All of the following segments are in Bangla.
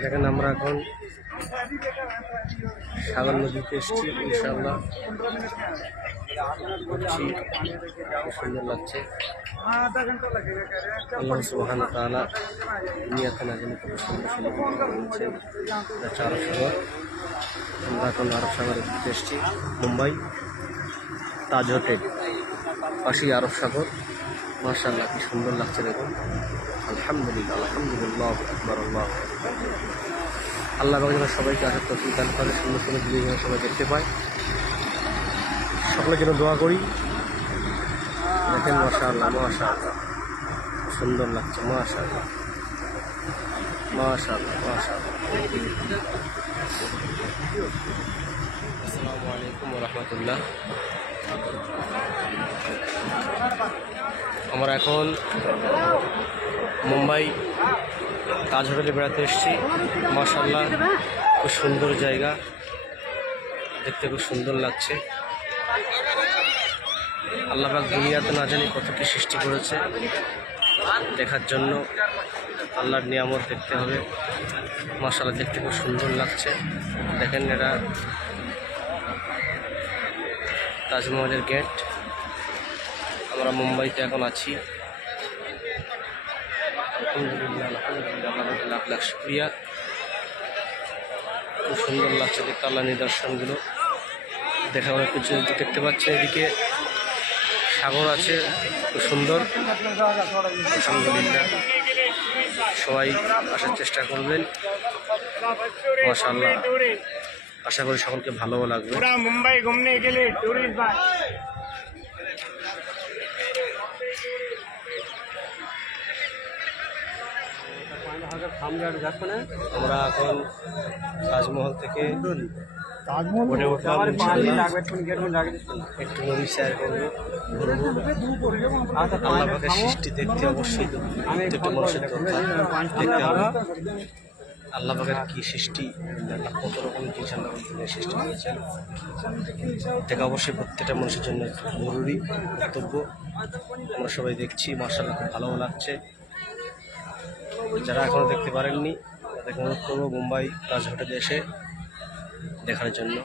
দেখেন আমরা এখন সাগর নদীতে এসেছি, ইনশাআল্লাহ সুন্দর লাগছে। আল্লাহ সুবহানাহু ওয়া তাআলা দুনিয়াতে না জানি কত সুন্দর সুন্দর রয়েছে। এটা আরব সাগর। আমরা এখন আরব সাগরে ঘুরতে এসেছি, মুম্বাই তাজ হোটেল পাশেই আরব সাগর। মাশাআল্লাহ কি সুন্দর লাগছে দেখুন। আলহামদুলিল্লাহ আলহামদুলিল্লাহ আকবার আল্লাহু আকবার। আল্লাহ পাক যেন সবাইকে আসার তৌফিক দান করে, সুন্দর সুন্দর জিনিস যেন সবাই দেখতে পায়, সকলের জন্য দোয়া করি। দেখেন মাশাআল্লাহ মাশাআল্লাহ সুন্দর লাগছে, মাশাআল্লাহ মাশাআল্লাহ মাশাআল্লাহ। আসসালামু আলাইকুম ওয়া রাহমাতুল্লাহ। আমরা এখন মুম্বাই তাজ হোটেলে বেড়াতে এসেছি। মাশাআল্লাহ খুব সুন্দর জায়গা, দেখতে খুব সুন্দর লাগছে। আল্লাহ পাক দুনিয়াতে না জানি কত কি সৃষ্টি করেছে, দেখার জন্য আল্লাহর নিয়ামত দেখতে হবে। মাশাআল্লাহ দেখতে খুব সুন্দর লাগছে। দেখেন এটা তাজমহলের গেট। আমরা মুম্বাইতে এখন আছি। আলহামদুলিল্লাহ আলহামদুলিল্লাহ আল্লাহ লাখ লাখ শুকরিয়া। খুব সুন্দর লাগছে দেখতে আল্লাহ নিদর্শনগুলো। দেখা অনেক কিছু দেখতে পাচ্ছি। এদিকে সাগর আছে খুব সুন্দর। আলহামদুলিল্লাহ সবাই আসার চেষ্টা করবেন। মাশাআল্লাহ আশা করি সকলকে ভালো লাগবে। মুম্বাই ঘুরনে গেলে টুরিস্ট বাস। আমরা এখন তাজমহল থেকে বোটে উঠলাম, একটু নদী শেয়ার করবো, আল্লাহ পাকের সৃষ্টি দেখতে অবশ্যই প্রত্যেকটা মানুষের দেখতে হবে। আল্লাহ পাকের কী সৃষ্টি, আল্লাহ কত রকম জিনিস আল্লাহ সৃষ্টি করেছেন, দেখা অবশ্যই প্রত্যেকটা মানুষের জন্য জরুরি কর্তব্য। আমরা সবাই দেখছি, মাশাআল্লাহ খুব ভালো লাগছে। যারা এখনও দেখতে পারেননি তাদেরকে অনুরোধ করবো মুম্বাই তাজ হোটেলে এসে দেখার জন্য।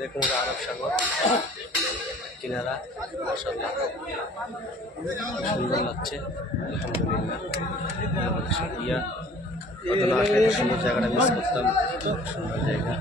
দেখুন আরব সাগর কিনারা, মাশাআল্লাহ সুন্দর লাগছে। আলহামদুলিল্লাহ শুকরিয়া। কত না আসলে সুন্দর জায়গাটা মিস করতাম, সুন্দর জায়গা।